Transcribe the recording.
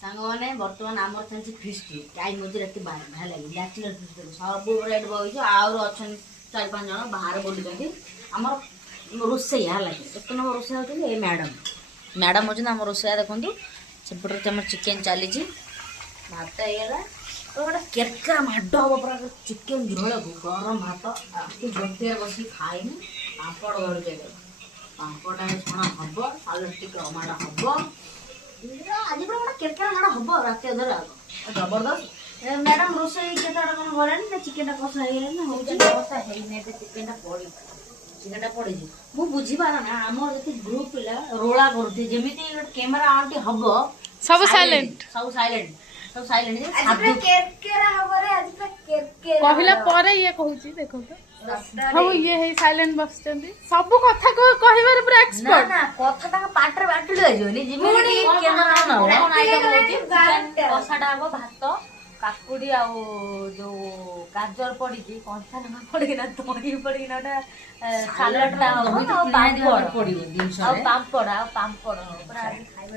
सांगने बर्तमान आमर चलछि first time मजे राति 12 लागि बैचलर फिस्ट सब रेड बइछ आउर अछन 4-5 जन बाहर बोलुछथि हमर रोसैया लागि एक नंबर रोसैया होतले ए मैडम होछन हमर रोसैया देखंतु सेपटर हमर चिकन चाली छी भात हेला तो गोटे केरका माड हम पूरा चिकन झोल को गरम भात आके गोटे बसी खाइनी पापड़ घर के पापड़ छणा हब साल टिक माड हब आज पूरा केरका माड हब राति अधर जबरदस्त मैडम रोसई केता मन गलानी ना चिकन कसा हेला ना होची कसा हेने पे चिकन पड़ी चिकन पड़ी मु बुझी पारा ना हमर जति ग्रुप पिला रोला करथि जेमिति कैमरा आंटी हब सब साइलेंट सब साइलेंट आज पे केरकेरा हबरे आज पे केरकेरा कहला परे ये कहूची देखो तो हम ये है साइलेंट बसचंदी सब कथा को कहिबार पूरा एक्सपर्ट ना कथा ता पाटर बाटुल आइजोनी जिमेनी कैमरा ना हो आइटम होती चिकन कसाडा हो भात काकुडी आ जो गाजर पड़ी जी कंसा ना पड़ी ना तोड़ी पड़ी ना सलाड ता हो पापड़ पड़ी दिन से पापड़ पूरा आज खाइबा